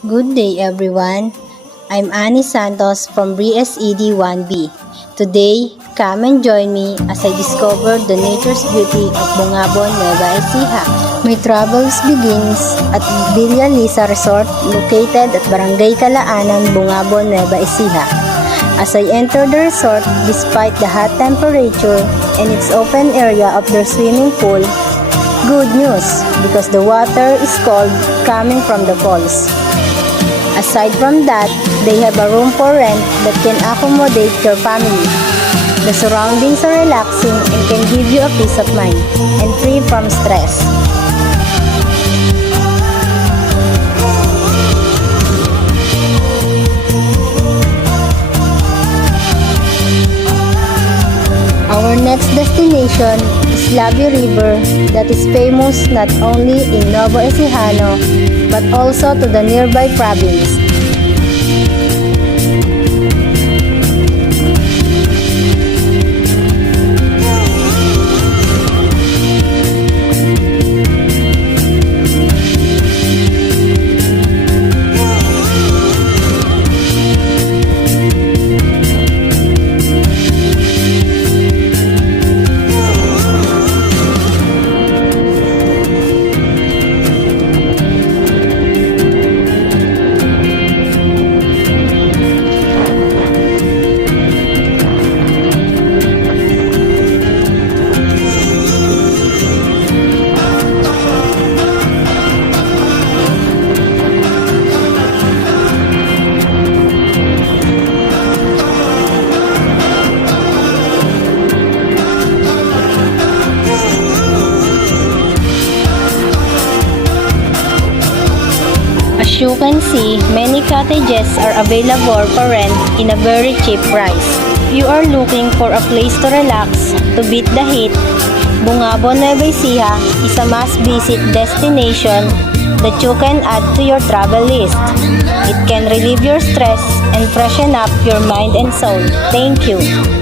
Good day everyone. I'm Annie Santos from BSED 1B. Today, come and join me as I discover the nature's beauty of Bungabon, Nueva Ecija. My travels begins at Villa Lisa Resort located at Barangay Kalaanan, Bungabon, Nueva Ecija. As I enter the resort, despite the hot temperature and its open area of their swimming pool, good news because the water is cold coming from the falls. Aside from that, they have a room for rent that can accommodate your family. The surroundings are relaxing and can give you a peace of mind and free from stress. Our next destination is Labi River that is famous not only in Nuevo Ecijano but also to the nearby province. As you can see, many cottages are available for rent in a very cheap price. If you are looking for a place to relax, to beat the heat, Bungabon, Nueva Ecija is a must-visit destination that you can add to your travel list. It can relieve your stress and freshen up your mind and soul. Thank you.